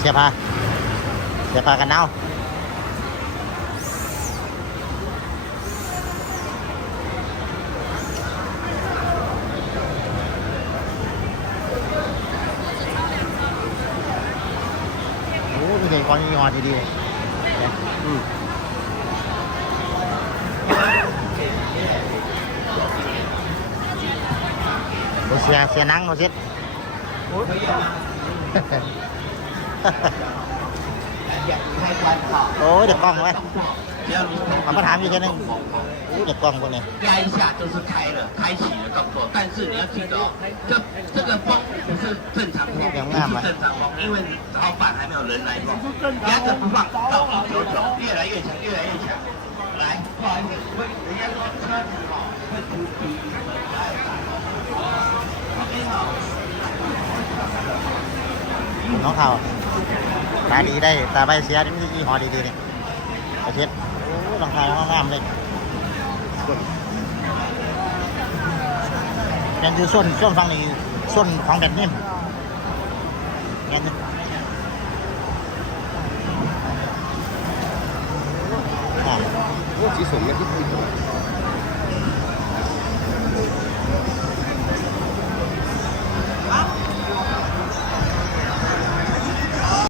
เสียผ้าเสียผ้ากันเอาโอ้เป็นไงก้อนยอทีเดียวอืเสียเสียนั่งมาสิ โอ้ยเด็กกล้องไว้ 不要如 ผมมาถามอยู่แค่นึงโอ้ยเด็กกล้องพวกนี้ 压一下就是开了，开启了动作。但是你要记得哦，这这个风不是正常风，不是正常风，因为老板还没有人来风，压着不放，到处走走，越来越强，越来越强。 น้องเขาตาดีได้ตาใบเสียนี่มียี่ห้อดีๆนี่ไอเช็ดโอ้ยรองเท้างามๆเลยแกนคือส้นส้นฟังนี่ส้นของแบบนี้แกนนี่อ่าโอ้สีสมนะที่คุย